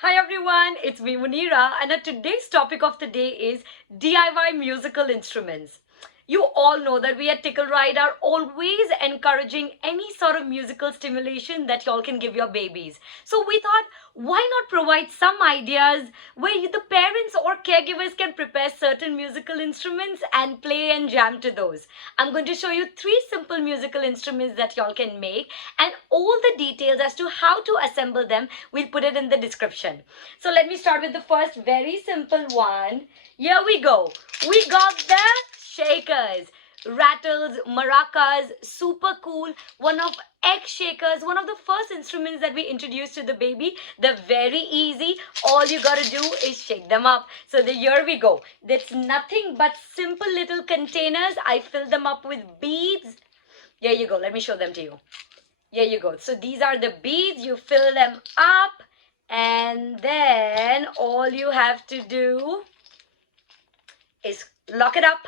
Hi everyone, it's me Munira, and today's topic of the day is DIY musical instruments. You all know that we at Tickle Ride are always encouraging any sort of musical stimulation that y'all can give your babies. So we thought, why not provide some ideas where the parents or caregivers can prepare certain musical instruments and play and jam to those. I'm going to show you three simple musical instruments that y'all can make, and all the details as to how to assemble them, we'll put it in the description. So let me start with the first very simple one. Here we go. We got the shakers, rattles, maracas, super cool, one of egg shakers, one of the first instruments that we introduced to the baby. They're very easy. All you gotta do is shake them up. So here we go. There's nothing but simple little containers. I fill them up with beads. Here you go. Let me show them to you. Here you go. So these are the beads. You fill them up, and then all you have to do is lock it up,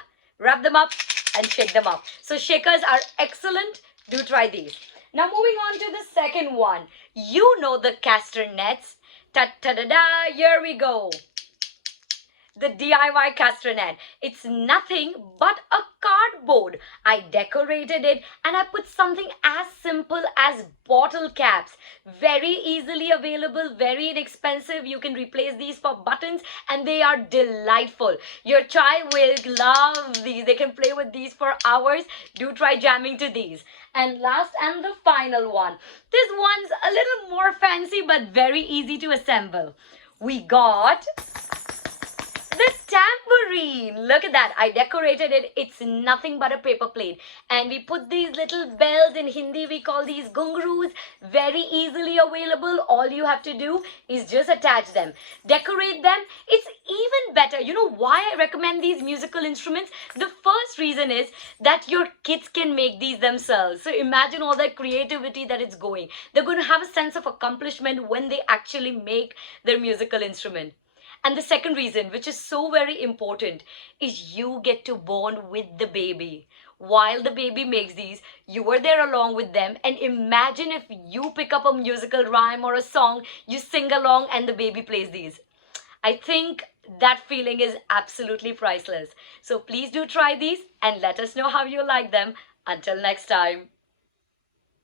wrap them up, and shake them up. So shakers are excellent. Do try these. Now moving on to the second one. You know the Castor nets. Ta-ta-da-da, here we go. The DIY Castor net. It's nothing but a cardboard. I decorated it and I put something as simple as bottle caps. Very easily available, very inexpensive. You can replace these for buttons and they are delightful. Your child will love these. They can play with these for hours. Do try jamming to these. And last and the final one. This one's a little more fancy but very easy to assemble. We got the tambourine. Look at that. I decorated it. It's nothing but a paper plate. And we put these little bells. In Hindi, we call these gungaroos. Very easily available. All you have to do is just attach them. Decorate them. It's even better. You know why I recommend these musical instruments? The first reason is that your kids can make these themselves. So imagine all that creativity that it's going. They're going to have a sense of accomplishment when they actually make their musical instrument. And the second reason, which is so very important, is you get to bond with the baby. While the baby makes these, you are there along with them. And imagine if you pick up a musical rhyme or a song, you sing along and the baby plays these. I think that feeling is absolutely priceless. So please do try these and let us know how you like them. Until next time.